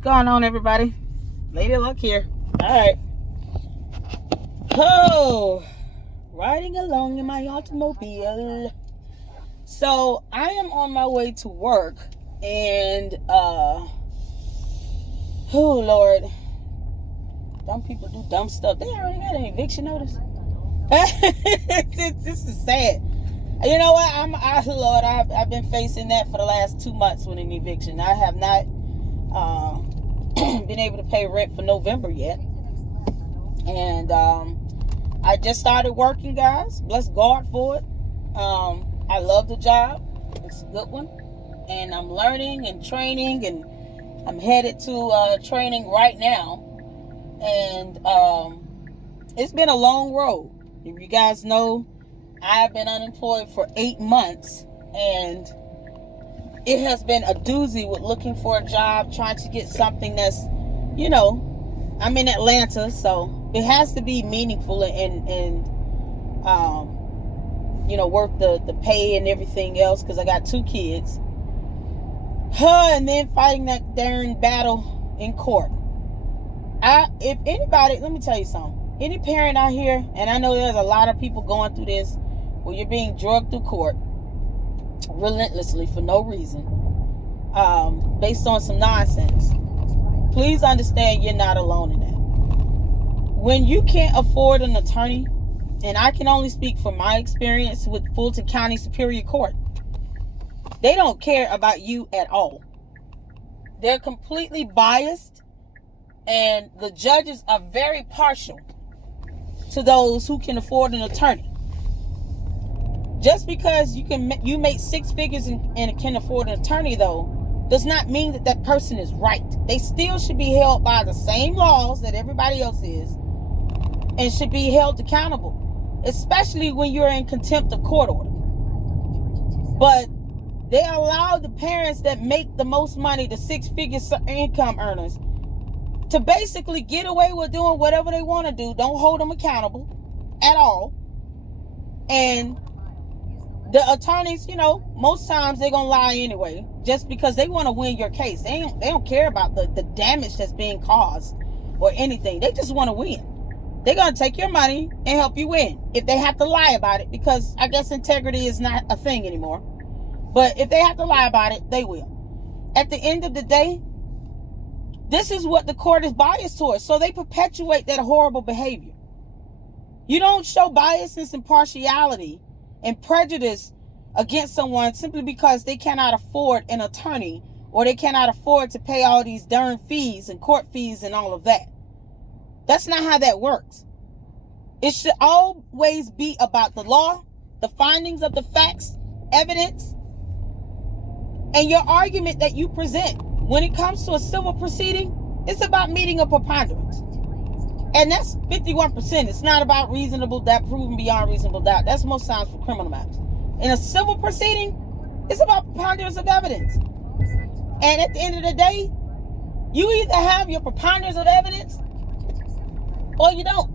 going on, everybody? Lady Luck here. All right. Oh, riding along in my automobile. So I am on my way to work, and oh Lord, dumb people do dumb stuff. They already got an eviction notice. This is sad. You know what? Lord, I've been facing that for the last 2 months with an eviction. I have not been able to pay rent for November yet, and I just started working, guys. Bless God for it. I love the job. It's a good one, and I'm learning and training, and I'm headed to training right now, and it's been a long road. If you guys know, I've been unemployed for 8 months, and it has been a doozy with looking for a job, trying to get something that's, I'm in Atlanta, so it has to be meaningful and worth the pay and everything else, because I got 2 kids. And then fighting that darn battle in court. If anybody, let me tell you something. Any parent out here, and I know there's a lot of people going through this, where you're being drugged through court relentlessly for no reason, based on some nonsense. Please understand you're not alone in that. When you can't afford an attorney, and I can only speak from my experience with Fulton County Superior Court, they don't care about you at all. They're completely biased, and the judges are very partial to those who can afford an attorney. Just because you make 6 figures and can afford an attorney, though, does not mean that person is right. They still should be held by the same laws that everybody else is, and should be held accountable, especially when you're in contempt of court order. But they allow the parents that make the most money, the 6-figure income earners, to basically get away with doing whatever they want to do. Don't hold them accountable at all. And the attorneys, most times they're going to lie anyway, just because they want to win your case. They don't care about the damage that's being caused or anything. They just want to win. They're going to take your money and help you win if they have to lie about it, because I guess integrity is not a thing anymore. But if they have to lie about it, they will. At the end of the day, this is what the court is biased towards. So they perpetuate that horrible behavior. You don't show biasness and partiality and prejudice against someone simply because they cannot afford an attorney, or they cannot afford to pay all these darn fees and court fees and all of that. That's not how that works. It should always be about the law, the findings of the facts, evidence, and your argument that you present. When it comes to a civil proceeding, it's about meeting a preponderance. And that's 51%. It's not about reasonable doubt, proven beyond reasonable doubt. That's most times for criminal matters. In a civil proceeding, it's about preponderance of evidence. And at the end of the day, you either have your preponderance of evidence or you don't.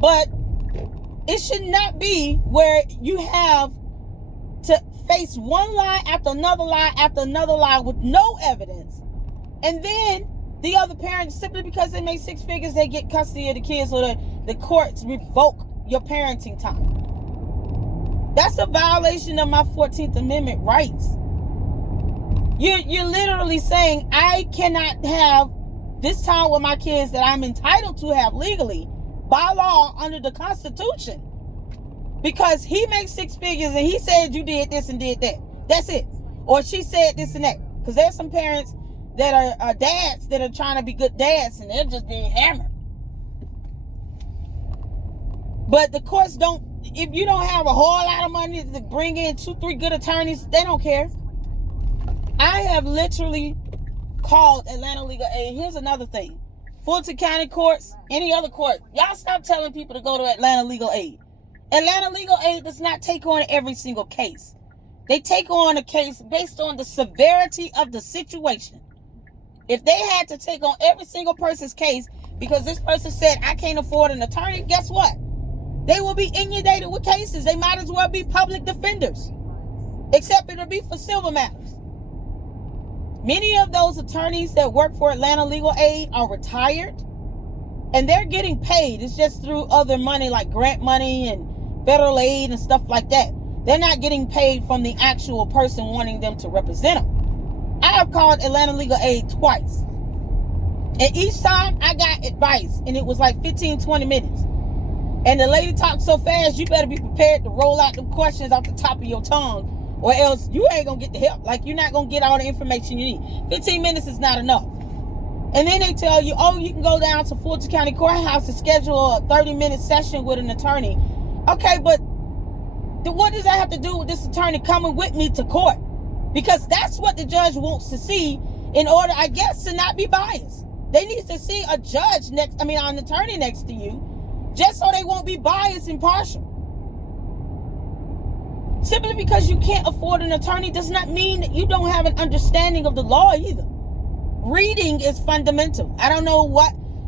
But it should not be where you have to face one lie after another lie after another lie with no evidence, and then the other parent, simply because they make 6 figures, they get custody of the kids, or the courts revoke your parenting time. That's a violation of my 14th Amendment rights. You're literally saying I cannot have this time with my kids that I'm entitled to have legally by law under the Constitution, because he makes 6 figures and he said you did this and did that. That's it. Or she said this and that. Because there's some parents that are dads that are trying to be good dads, and they're just being hammered. But the courts don't, if you don't have a whole lot of money to bring in 2-3 good attorneys, they don't care. I have literally called Atlanta Legal Aid. Here's another thing. Fulton County courts, any other court, y'all stop telling people to go to Atlanta Legal Aid. Atlanta Legal Aid does not take on every single case. They take on a case based on the severity of the situation. If they had to take on every single person's case because this person said, I can't afford an attorney, guess what? They will be inundated with cases. They might as well be public defenders. Except it'll be for civil matters. Many of those attorneys that work for Atlanta Legal Aid are retired, and they're getting paid. It's just through other money like grant money and federal aid and stuff like that. They're not getting paid from the actual person wanting them to represent them. I have called Atlanta Legal Aid twice, and each time I got advice, and it was like 15, 20 minutes. And the lady talked so fast, you better be prepared to roll out them questions off the top of your tongue, or else you ain't gonna get the help. Like, you're not gonna get all the information you need. 15 minutes is not enough. And then they tell you, oh, you can go down to Fulton County Courthouse to schedule a 30-minute session with an attorney. Okay, but what does that have to do with this attorney coming with me to court? Because that's what the judge wants to see in order, I guess, to not be biased. They need to see an attorney next to you, just so they won't be biased and partial. Simply because you can't afford an attorney does not mean that you don't have an understanding of the law either. Reading is fundamental. I don't know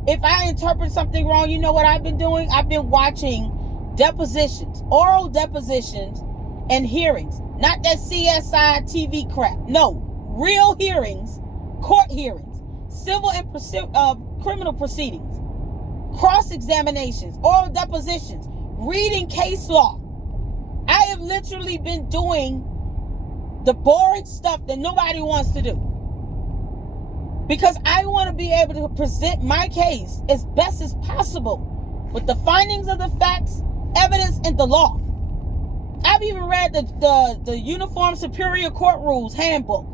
if I interpret something wrong, you know what I've been doing? I've been watching depositions, oral depositions and hearings. Not that CSI TV crap. No, real hearings, court hearings, civil and criminal proceedings, cross-examinations, oral depositions, reading case law. I have literally been doing the boring stuff that nobody wants to do, because I want to be able to present my case as best as possible with the findings of the facts, evidence, and the law. I've even read the Uniform Superior Court Rules Handbook.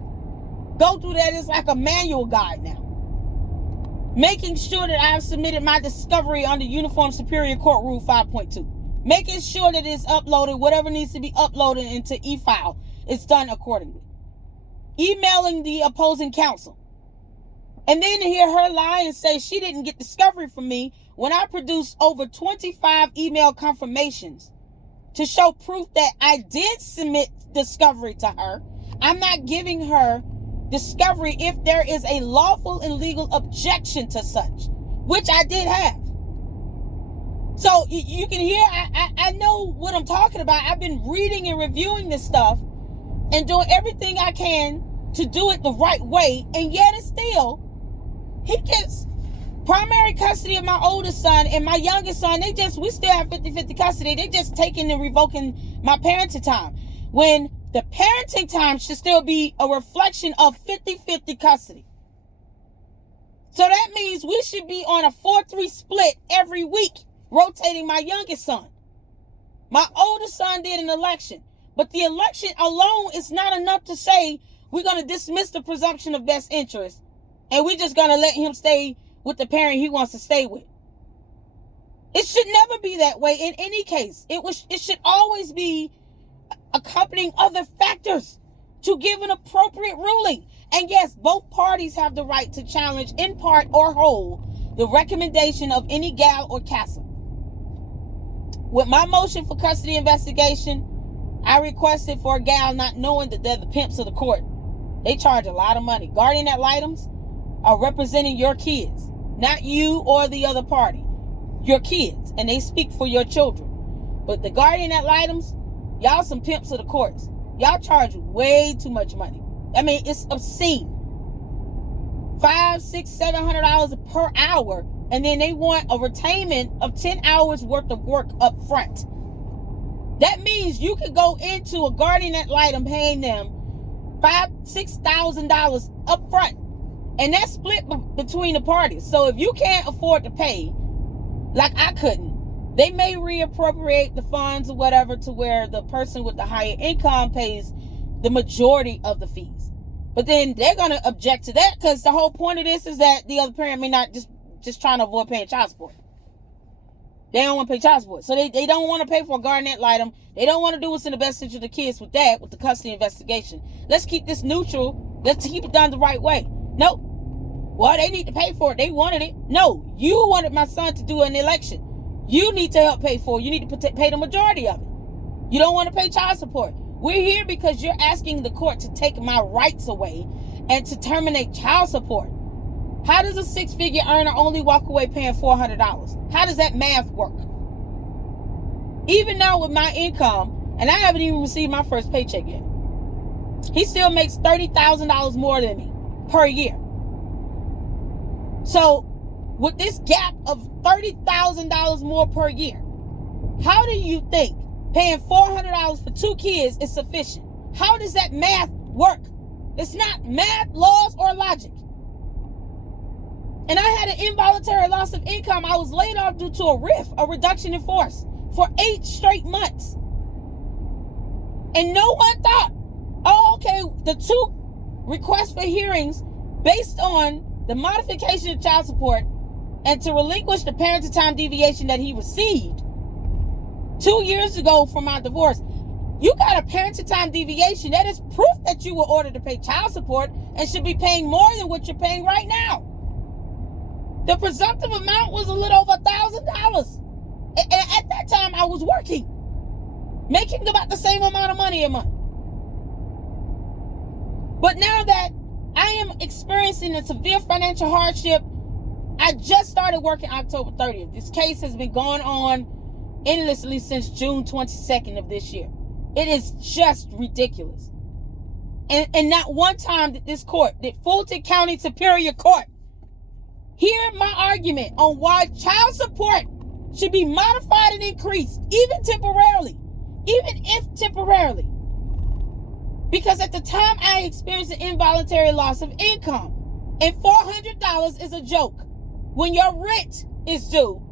Go through that. It's like a manual guide now. Making sure that I've submitted my discovery under Uniform Superior Court Rule 5.2. Making sure that it's uploaded, whatever needs to be uploaded into e-file, it's done accordingly. Emailing the opposing counsel. And then to hear her lie and say she didn't get discovery from me when I produced over 25 email confirmations to show proof that I did submit discovery to her. I'm not giving her discovery if there is a lawful and legal objection to such, which I did have. So you can hear, I know what I'm talking about. I've been reading and reviewing this stuff and doing everything I can to do it the right way, and yet it's still, he gets primary custody of my oldest son, and my youngest son, we still have 50-50 custody. They just taking and revoking my parenting time, when the parenting time should still be a reflection of 50-50 custody. So that means we should be on a 4-3 split every week, rotating my youngest son. My oldest son did an election, but the election alone is not enough to say we're going to dismiss the presumption of best interest and we're just going to let him stay with the parent he wants to stay with. It should never be that way in any case. It should always be accompanying other factors to give an appropriate ruling. And yes, both parties have the right to challenge in part or whole the recommendation of any gal or castle. With my motion for custody investigation, I requested for a gal not knowing that they're the pimps of the court. They charge a lot of money. Guardian ad litems are representing your kids, not you or the other party. Your kids, and they speak for your children. But the guardian ad litems, y'all some pimps of the courts. Y'all charge way too much money. I mean, it's obscene. $500, $600, $700 per hour, and then they want a retainment of 10 hours worth of work up front. That means you could go into a guardian ad litem paying them $5,000, $6,000 up front, and that's split between the parties. So if you can't afford to pay, like I couldn't, they may reappropriate the funds or whatever to where the person with the higher income pays the majority of the fees. But then they're going to object to that, because the whole point of this is that the other parent may not just trying to avoid paying child support. They don't want to pay child support. So they don't want to pay for a guardian ad litem. They don't want to do what's in the best interest of the kids with that, with the custody investigation. Let's keep this neutral. Let's keep it done the right way. Nope. Well, they need to pay for it. They wanted it. No, you wanted my son to do an election. You need to help pay for it. You need to pay the majority of it. You don't want to pay child support. We're here because you're asking the court to take my rights away and to terminate child support. How does a 6-figure earner only walk away paying $400? How does that math work? Even now with my income, and I haven't even received my first paycheck yet, he still makes $30,000 more than me. per year. So with this gap of $30,000 more per year, how do you think paying $400 for 2 kids is sufficient? How does that math work? It's not math, laws, or logic. And I had an involuntary loss of income. I was laid off due to a RIF, a reduction in force, for 8 straight months. And no one thought, oh, okay, the 2 requests for hearings based on the modification of child support and to relinquish the parental time deviation that he received 2 years ago from my divorce. You got a parental time deviation. That is proof that you were ordered to pay child support and should be paying more than what you're paying right now. The presumptive amount was a little over $1,000. And at that time, I was working, making about the same amount of money a month. But now that I am experiencing a severe financial hardship, I just started working October 30th. This case has been going on endlessly since June 22nd of this year. It is just ridiculous. And not one time did this court, did Fulton County Superior Court, hear my argument on why child support should be modified and increased, even temporarily, even if temporarily. Because at the time I experienced an involuntary loss of income, and $400 is a joke when your rent is due,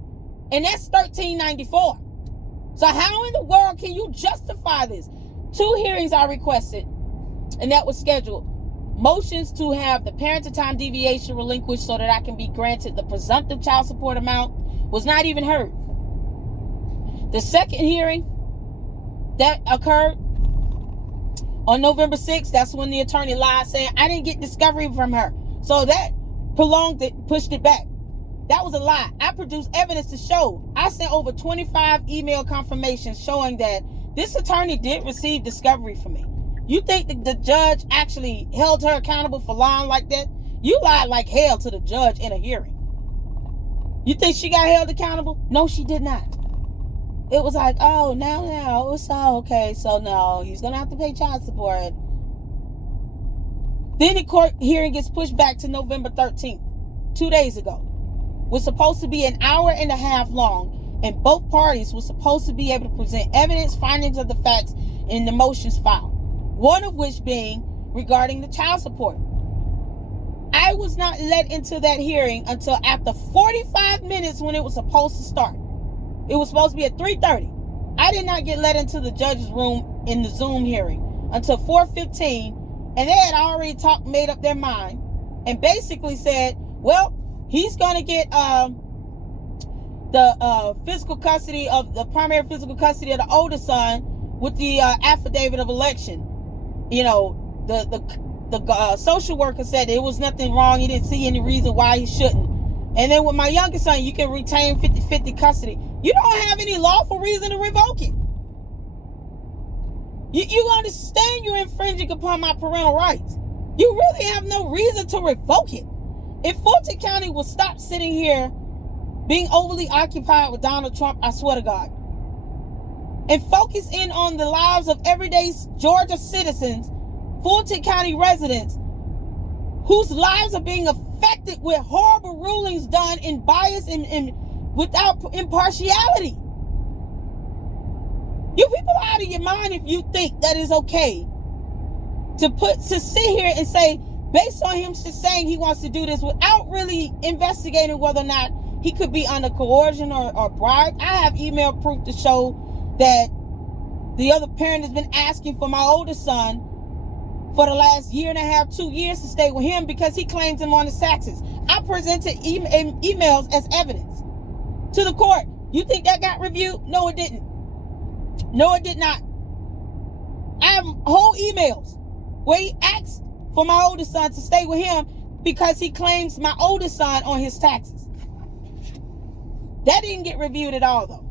and that's $1,394. So how in the world can you justify this? 2 hearings I requested, and that was scheduled. Motions to have the parental time deviation relinquished so that I can be granted the presumptive child support amount was not even heard. The second hearing that occurred on November 6th, that's when the attorney lied, saying I didn't get discovery from her. So that prolonged it, pushed it back. That was a lie. I produced evidence to show. I sent over 25 email confirmations showing that this attorney did receive discovery from me. You think that the judge actually held her accountable for lying like that? You lied like hell to the judge in a hearing. You think she got held accountable? No, she did not. It was like, oh, now, it's all okay. So no, he's going to have to pay child support. Then the court hearing gets pushed back to November 13th, 2 days ago. Was supposed to be an hour and a half long, and both parties were supposed to be able to present evidence, findings of the facts, and the motions filed. One of which being regarding the child support. I was not let into that hearing until after 45 minutes when it was supposed to start. It was supposed to be at 3:30. I did not get let into the judge's room in the Zoom hearing until 4:15, and they had already made up their mind, and basically said, well, he's going to get the physical custody of the primary physical custody of the oldest son with the affidavit of election. You know, the social worker said there was nothing wrong. He didn't see any reason why he shouldn't. And then with my youngest son, you can retain 50-50 custody. You don't have any lawful reason to revoke it. You understand you're infringing upon my parental rights. You really have no reason to revoke it. If Fulton County will stop sitting here being overly occupied with Donald Trump, I swear to God, and focus in on the lives of everyday Georgia citizens, Fulton County residents, whose lives are being affected with horrible rulings done in bias and without impartiality. You people are out of your mind if you think that is okay to sit here and say, based on him just saying he wants to do this without really investigating whether or not he could be under coercion or bribe. I have email proof to show that the other parent has been asking for my oldest son for the last year and a half, 2 years to stay with him because he claims him on his taxes. I presented emails as evidence to the court. You think that got reviewed? No, it didn't. No, it did not. I have whole emails where he asked for my oldest son to stay with him because he claims my oldest son on his taxes. That didn't get reviewed at all, though.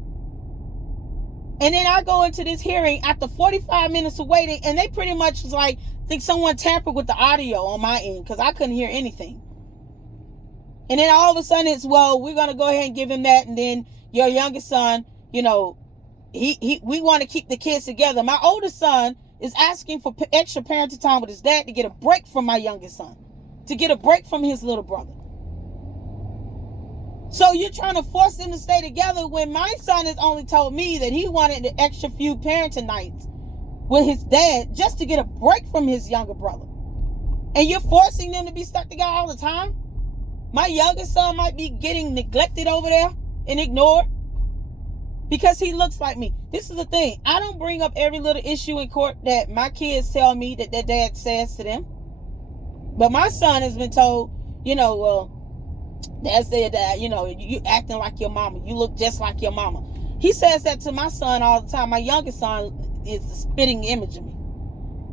And then I go into this hearing after 45 minutes of waiting, and they pretty much was like, think someone tampered with the audio on my end because I couldn't hear anything. And then all of a sudden it's, well, we're going to go ahead and give him that. And then your youngest son, you know, we want to keep the kids together. My oldest son is asking for extra parenting time with his dad to get a break from my youngest son. to get a break from his little brother. So you're trying to force them to stay together when my son has only told me that he wanted the extra few parenting nights with his dad just to get a break from his younger brother. And you're forcing them to be stuck together all the time? My youngest son might be getting neglected over there and ignored because he looks like me. This is the thing. I don't bring up every little issue in court that my kids tell me that their dad says to them. But my son has been told, well, that's their dad, you acting like your mama. You look just like your mama. He says that to my son all the time. My youngest son is the spitting image of me.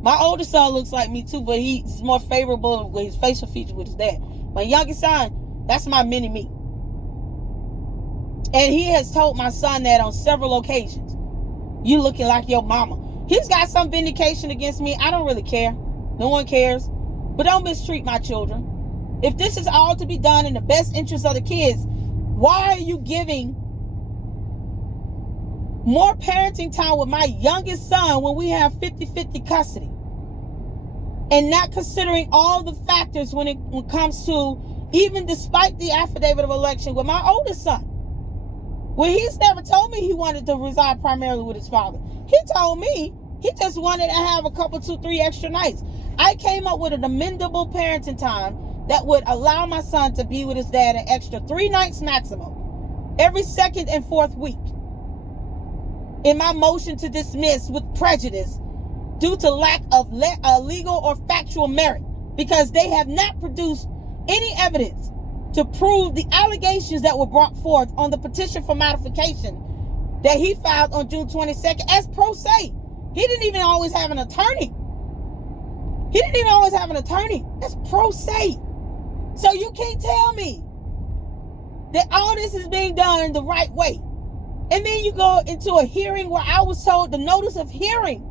My oldest son looks like me too, but he's more favorable with his facial features with his dad. My youngest son, that's my mini-me. And he has told my son that on several occasions. You looking like your mama. He's got some vindication against me. I don't really care. No one cares. But don't mistreat my children. If this is all to be done in the best interest of the kids, why are you giving more parenting time with my youngest son when we have 50-50 custody? And not considering all the factors when it comes to, even despite the affidavit of election with my oldest son. Well, he's never told me he wanted to reside primarily with his father. He told me he just wanted to have a couple, 2, 3 extra nights. I came up with an amendable parenting time that would allow my son to be with his dad an extra 3 nights maximum, every 2nd and 4th week. In my motion to dismiss with prejudice due to lack of legal or factual merit, because they have not produced any evidence to prove the allegations that were brought forth on the petition for modification that he filed on June 22nd as pro se. He didn't even always have an attorney. That's pro se. So you can't tell me that all this is being done the right way. And then you go into a hearing where I was told the notice of hearing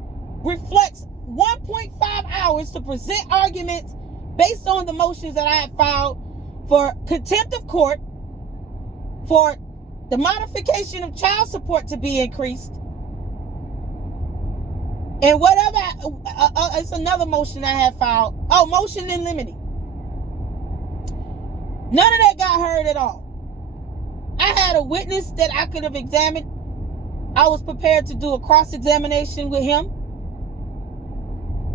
reflects 1.5 hours to present arguments based on the motions that I had filed for contempt of court, for the modification of child support to be increased, and whatever, it's another motion I had filed. Oh, motion in limine. None of that got heard at all. I had a witness that I could have examined. I was prepared to do a cross-examination with him.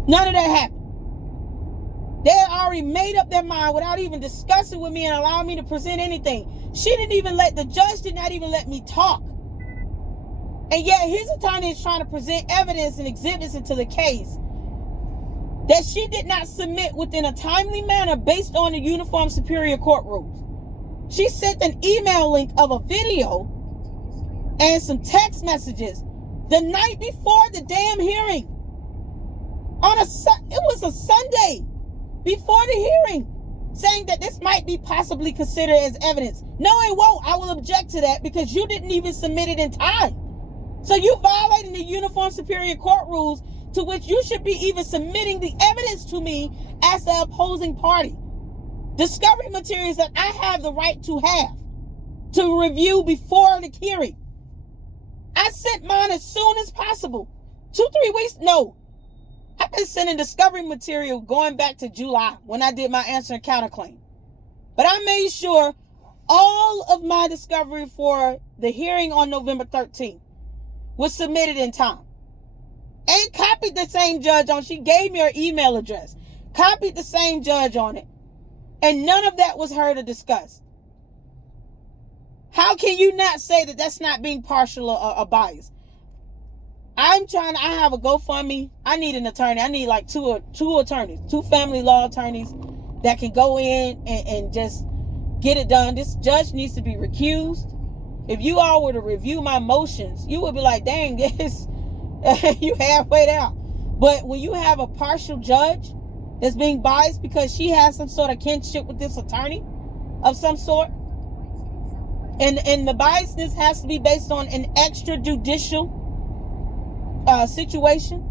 None of that happened. They had already made up their mind without even discussing with me and allowing me to present anything. The judge did not even let me talk. And yet his attorney is trying to present evidence and exhibits into the case that she did not submit within a timely manner based on the Uniform Superior Court rules. She sent an email link of a video and some text messages the night before the damn hearing. It was a Sunday before the hearing, saying that this might be possibly considered as evidence. No, it won't. I will object to that because you didn't even submit it in time. So you violating the Uniform Superior Court rules, to which you should be even submitting the evidence to me as the opposing party. Discovery materials that I have the right to have to review before the hearing. I sent mine as soon as possible. 2-3 weeks? No. I've been sending discovery material going back to July when I did my answer and counterclaim. But I made sure all of my discovery for the hearing on November 13th was submitted in time. And copied the same judge on. She gave me her email address. Copied the same judge on it. And none of that was heard or discussed. How can you not say that that's not being partial or biased? I have a GoFundMe. I need an attorney. I need like two attorneys, 2 family law attorneys that can go in and just get it done. This judge needs to be recused. If you all were to review my motions, you would be like, dang, this, you halfway there. But when you have a partial judge that's being biased because she has some sort of kinship with this attorney of some sort, and the biasness has to be based on an extrajudicial situation,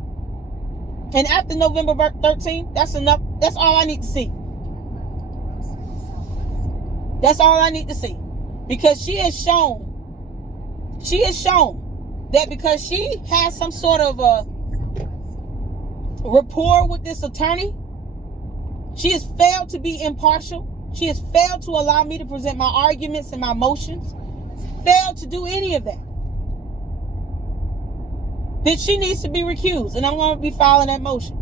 and after November 13th, that's enough. That's all I need to see. That's all I need to see. Because she has shown that because she has some sort of a rapport with this attorney, She has failed to be impartial. She has failed to allow me to present my arguments and my motions. Failed to do any of that. Then she needs to be recused, and I'm going to be filing that motion.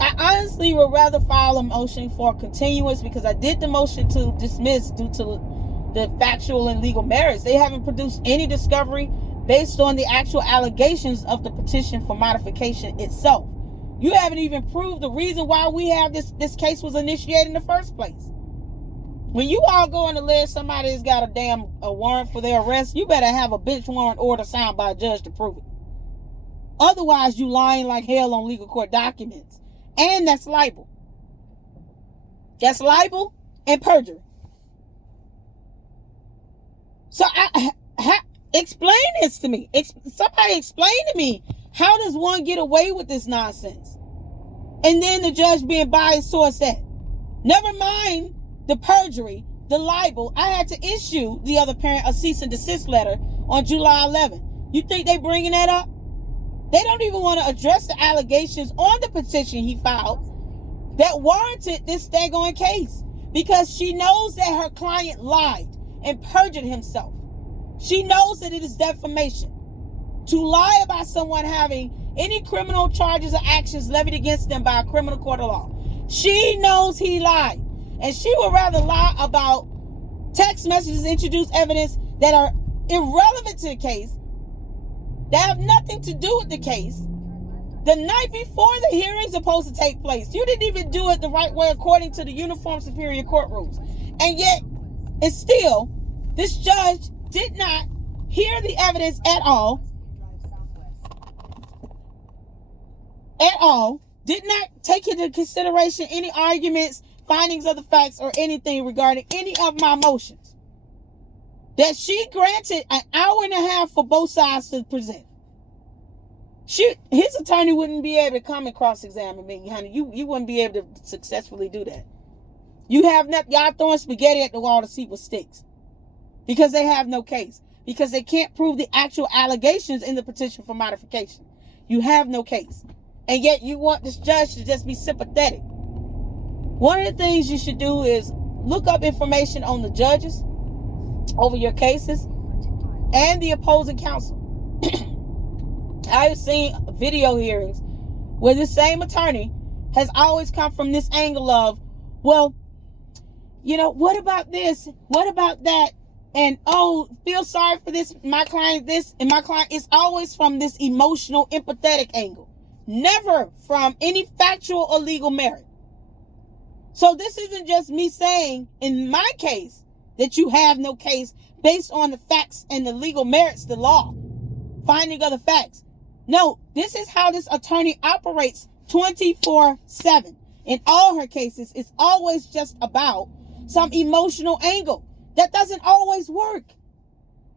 I honestly would rather file a motion for continuance, because I did the motion to dismiss due to the factual and legal merits. They haven't produced any discovery based on the actual allegations of the petition for modification itself. You haven't even proved the reason why we have this case was initiated in the first place. When you all go and allege somebody's got a warrant for their arrest, you better have a bench warrant order signed by a judge to prove it. Otherwise, you lying like hell on legal court documents. And that's libel. That's libel and perjury. So explain this to me. Somebody explain to me, how does one get away with this nonsense? And then the judge being biased towards that. Never mind the perjury, the libel. I had to issue the other parent a cease and desist letter on July 11th. You think they bringing that up? They don't even want to address the allegations on the petition he filed that warranted this daggone case, because she knows that her client lied and perjured himself. She knows that it is defamation to lie about someone having any criminal charges or actions levied against them by a criminal court of law. She knows he lied, and she would rather lie about text messages, introduce evidence that are irrelevant to the case, that have nothing to do with the case, the night before the hearing's supposed to take place. You didn't even do it the right way according to the Uniform Superior Court rules. And yet, it's still, this judge did not hear the evidence at all, did not take into consideration any arguments, findings of the facts, or anything regarding any of my motions. That she granted an hour and a half for both sides to present. His attorney wouldn't be able to come and cross-examine me, honey. You wouldn't be able to successfully do that. You have not, y'all throwing spaghetti at the wall to see what sticks. Because they have no case. Because they can't prove the actual allegations in the petition for modification. You have no case. And yet you want this judge to just be sympathetic. One of the things you should do is look up information on the judges over your cases and the opposing counsel. I've seen video hearings where the same attorney has always come from this angle of, well, you know, what about this? What about that? And, oh, feel sorry for this, my client, this, and my client. It's always from this emotional, empathetic angle. Never from any factual or legal merit. So this isn't just me saying, in my case, that you have no case based on the facts and the legal merits, the law, finding of the facts. No, this is how this attorney operates 24/7. In all her cases, it's always just about some emotional angle. That doesn't always work.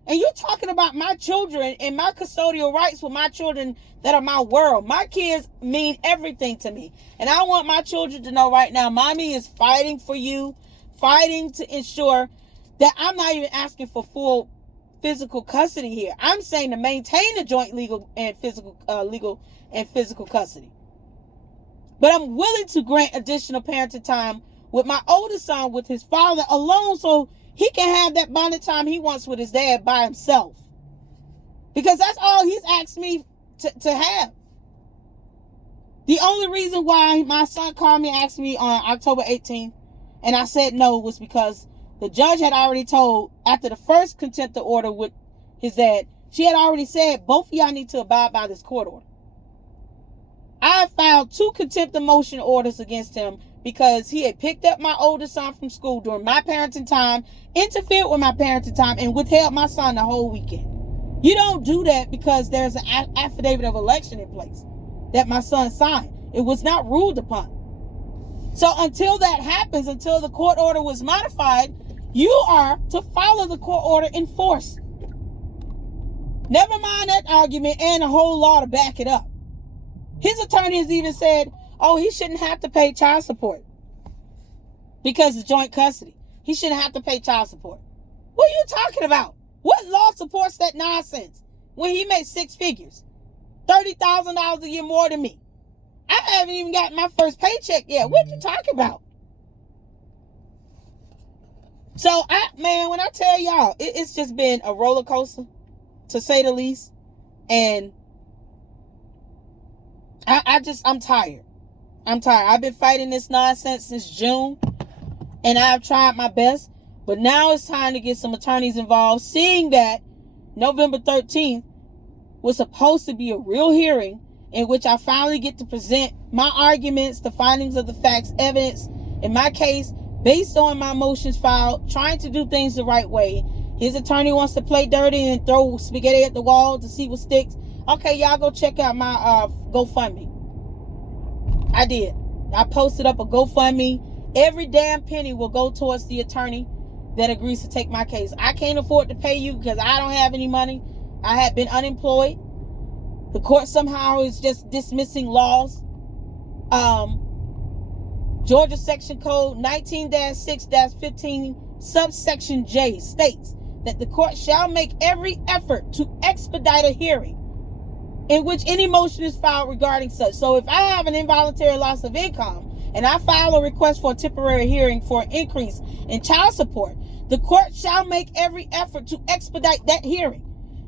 And you're talking about my children and my custodial rights with my children that are my world. My kids mean everything to me. And I want my children to know right now, mommy is fighting for you, fighting to ensure that I'm not even asking for full physical custody here. I'm saying to maintain the joint legal and physical custody. But I'm willing to grant additional parenting time with my oldest son with his father alone, so he can have that bonding time he wants with his dad by himself. Because that's all he's asked me to have. The only reason why my son called me and asked me on October 18th, and I said no, was because the judge had already told, after the first contempt of order with his dad, she had already said, both of y'all need to abide by this court order. I filed 2 contempt of motion orders against him because he had picked up my oldest son from school during my parenting time, interfered with my parenting time, and withheld my son the whole weekend. You don't do that because there's an affidavit of election in place that my son signed. It was not ruled upon. So until that happens, until the court order was modified, you are to follow the court order in force. Never mind that argument and a whole law to back it up. His attorney has even said, oh, he shouldn't have to pay child support because it's joint custody. He shouldn't have to pay child support. What are you talking about? What law supports that nonsense when he makes 6 figures? $30,000 a year more than me. I haven't even got my first paycheck yet. What you talking about? So, when I tell y'all, it's just been a roller coaster, to say the least. And I'm tired. I'm tired. I've been fighting this nonsense since June, and I've tried my best. But now it's time to get some attorneys involved, seeing that November 13th was supposed to be a real hearing in which I finally get to present my arguments, the findings of the facts, evidence in my case, based on my motions filed, trying to do things the right way. His attorney wants to play dirty and throw spaghetti at the wall to see what sticks. Okay, y'all go check out my GoFundMe. I did. I posted up a GoFundMe. Every damn penny will go towards the attorney that agrees to take my case. I can't afford to pay you because I don't have any money. I had been unemployed. The court somehow is just dismissing laws. Georgia Section Code 19-6-15 subsection J states that the court shall make every effort to expedite a hearing in which any motion is filed regarding such. So if I have an involuntary loss of income and I file a request for a temporary hearing for an increase in child support, the court shall make every effort to expedite that hearing.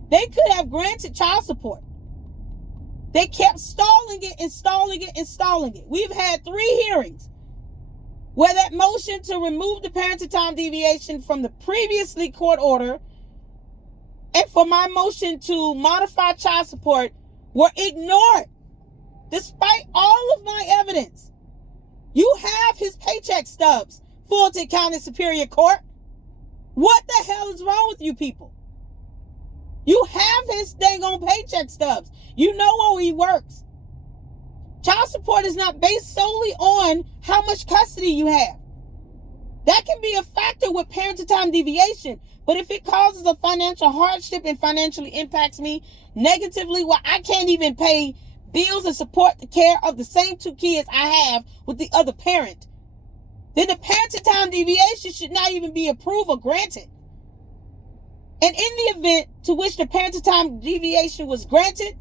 They could have granted child support. They kept stalling it. We've had 3 hearings where that motion to remove the parental time deviation from the previously court order and for my motion to modify child support were ignored, despite all of my evidence. You have his paycheck stubs, Fulton County Superior Court. What the hell is wrong with you people? You have his dang on paycheck stubs. You know where he works. Child support is not based solely on how much custody you have. That can be a factor with parental time deviation. But if it causes a financial hardship and financially impacts me negatively, well, I can't even pay bills and support the care of the same 2 kids I have with the other parent, then the parental time deviation should not even be approved or granted. And in the event to which the parental time deviation was granted,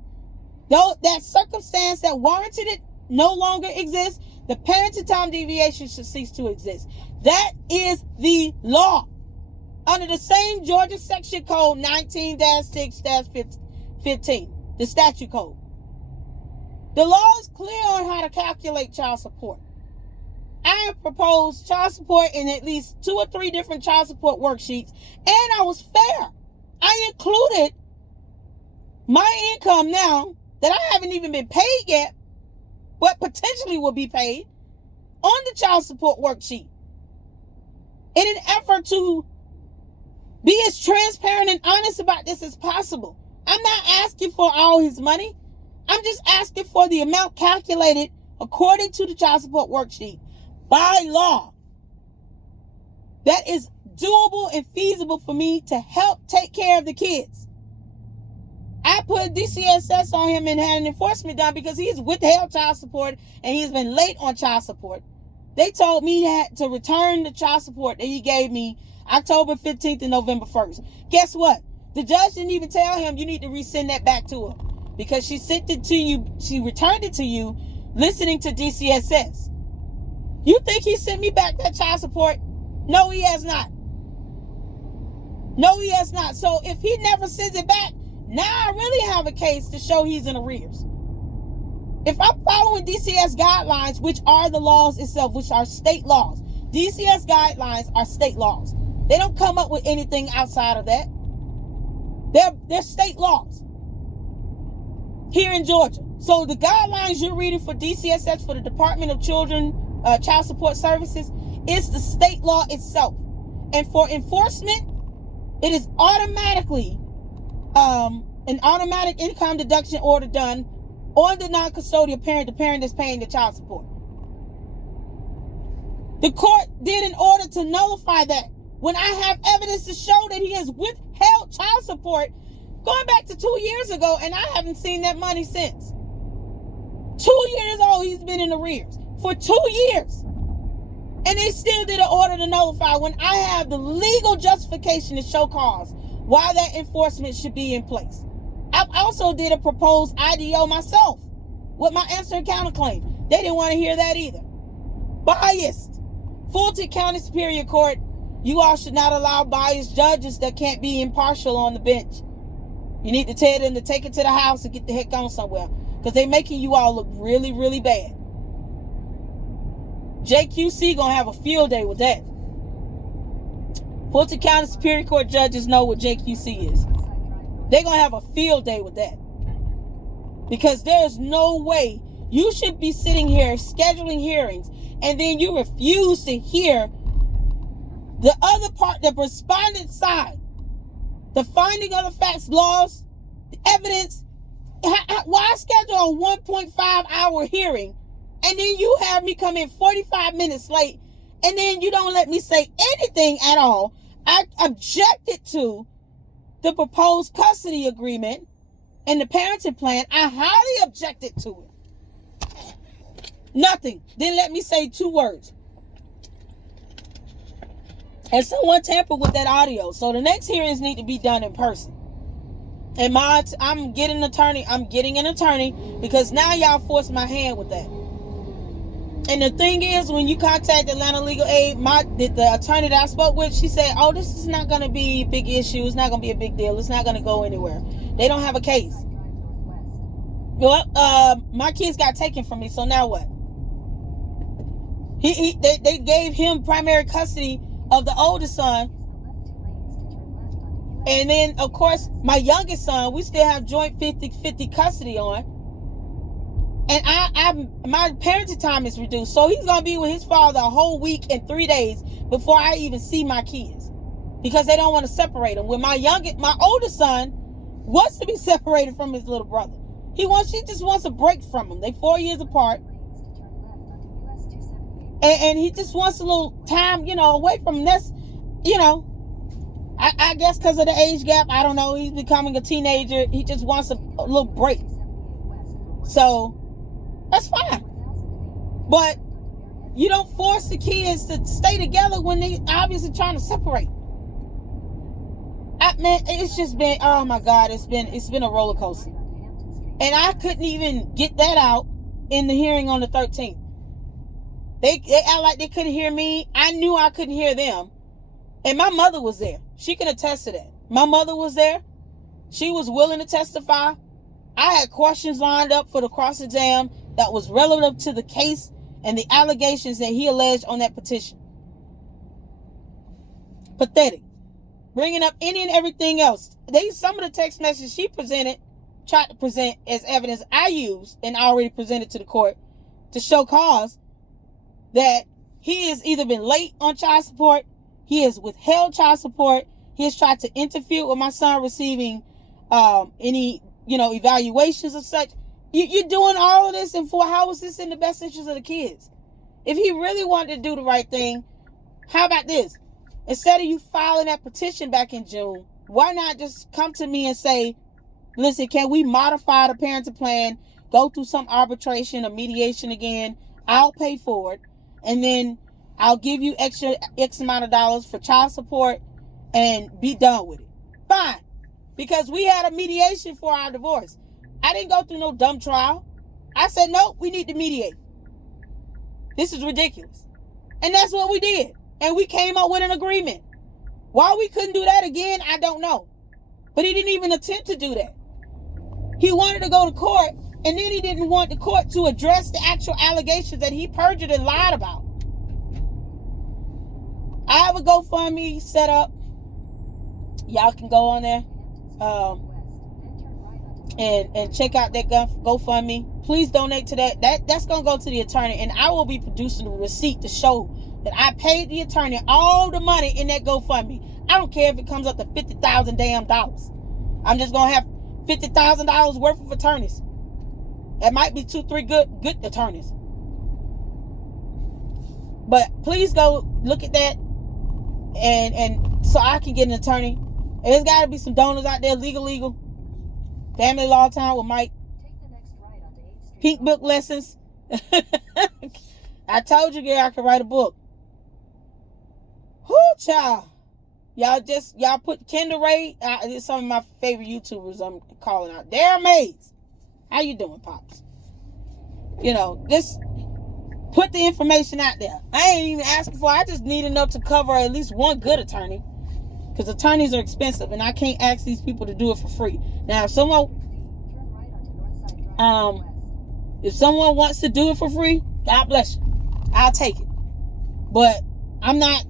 though that circumstance that warranted it no longer exists, the parental time deviation should cease to exist. That is the law. Under the same Georgia Section Code 19-6-15, the statute code. The law is clear on how to calculate child support. I have proposed child support in at least 2 or 3 different child support worksheets, and I was fair. I included my income now that I haven't even been paid yet, but potentially will be paid, on the child support worksheet in an effort to be as transparent and honest about this as possible. I'm not asking for all his money. I'm just asking for the amount calculated according to the child support worksheet by law that is doable and feasible for me to help take care of the kids. I put DCSS on him and had an enforcement done because he's withheld child support and he's been late on child support. They told me to return the child support that he gave me October 15th and November 1st. Guess what? The judge didn't even tell him you need to resend that back to her because she sent it to you. She returned it to you listening to DCSS. You think he sent me back that child support? No, he has not. No, he has not. So if he never sends it back, now I really have a case to show he's in arrears. If I'm following DCS guidelines, which are the laws itself, which are state laws. DCS guidelines are state laws. They don't come up with anything outside of that. They're state laws here in Georgia. So the guidelines you're reading for DCSS, for the Department of Child Support Services, is the state law itself. And for enforcement, it is automatically an automatic income deduction order done on the non-custodial parent, the parent that's paying the child support. The court did an order to nullify that when I have evidence to show that he has withheld child support going back to 2 years ago, and I haven't seen that money since. 2 years old, he's been in arrears for 2 years. And they still did an order to nullify when I have the legal justification to show cause why that enforcement should be in place. I also did a proposed IDO myself with my answer and counterclaim. They didn't want to hear that either. Biased. Fulton County Superior Court, you all should not allow biased judges that can't be impartial on the bench. You need to tell them to take it to the house and get the heck on somewhere, because they're making you all look really, really bad. JQC gonna have a field day with that. Fulton County Superior Court judges know what JQC is. They're gonna have a field day with that, because there's no way you should be sitting here scheduling hearings and then you refuse to hear the other part, the respondent side, the finding of the facts, laws, the evidence. Why schedule a 1.5 hour hearing and then you have me come in 45 minutes late and then you don't let me say anything at all? I objected to the proposed custody agreement and the parenting plan. I highly objected to it. Nothing. Didn't let me say 2 words. And someone tampered with that audio. So the next hearings need to be done in person. And I'm getting an attorney because now y'all forced my hand with that. And the thing is, when you contact Atlanta Legal Aid, the attorney that I spoke with, she said, oh, this is not going to be a big issue. It's not going to be a big deal. It's not going to go anywhere. They don't have a case. Well, my kids got taken from me, so now what? They gave him primary custody of the oldest son. And then, of course, my youngest son, we still have joint 50-50 custody on. And my parenting time is reduced. So he's going to be with his father a whole week and 3 days before I even see my kids, because they don't want to separate them. When my oldest son wants to be separated from his little brother. He just wants a break from him. They 4 years apart. And he just wants a little time, away from him. That's, I guess because of the age gap, I don't know. He's becoming a teenager. He just wants a little break. So that's fine. But you don't force the kids to stay together when they obviously trying to separate. Man, it's just been, oh my God, it's been a roller coaster. And I couldn't even get that out in the hearing on the 13th. They act like they couldn't hear me. I knew I couldn't hear them. And my mother was there. She can attest to that. My mother was there. She was willing to testify. I had questions lined up for the cross-exam that was relative to the case and the allegations that he alleged on that petition. Pathetic. Bringing up any and everything else. Some of the text messages she tried to present as evidence I used and already presented to the court to show cause that he has either been late on child support, he has withheld child support, he has tried to interfere with my son receiving any, evaluations of such. You're doing all of this, and how is this in the best interest of the kids? If he really wanted to do the right thing, how about this? Instead of you filing that petition back in June, why not just come to me and say, listen, can we modify the parenting plan, go through some arbitration or mediation again? I'll pay for it. And then I'll give you X amount of dollars for child support and be done with it. Fine. Because we had a mediation for our divorce. I didn't go through no dumb trial. I said, nope, we need to mediate. This is ridiculous. And that's what we did. And we came up with an agreement. Why we couldn't do that again, I don't know. But he didn't even attempt to do that. He wanted to go to court, and then he didn't want the court to address the actual allegations that he perjured and lied about. I have a GoFundMe set up. Y'all can go on there and check out that GoFundMe. Please donate to that. That's going to go to the attorney, and I will be producing a receipt to show that I paid the attorney all the money in that GoFundMe. I don't care if it comes up to $50,000 damn dollars. I'm just going to have $50,000 worth of attorneys. That might be 2-3 good attorneys. But please go look at that, and so I can get an attorney. And there's got to be some donors out there, legal. Family Law Time with Mike. Pink Book Lessons. I told you, girl, I could write a book. Whoo, child. Y'all put Kendall Ray. It's some of my favorite YouTubers I'm calling out. Dara Mays. How you doing, Pops? put the information out there. I ain't even asking for it. I just need enough to cover at least one good attorney. Because attorneys are expensive, and I can't ask these people to do it for free. Now, if someone wants to do it for free, God bless you. I'll take it. But I'm not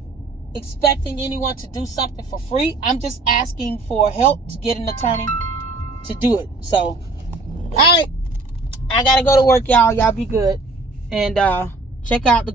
expecting anyone to do something for free. I'm just asking for help to get an attorney to do it. So, all right. I got to go to work, y'all. Y'all be good. And check out the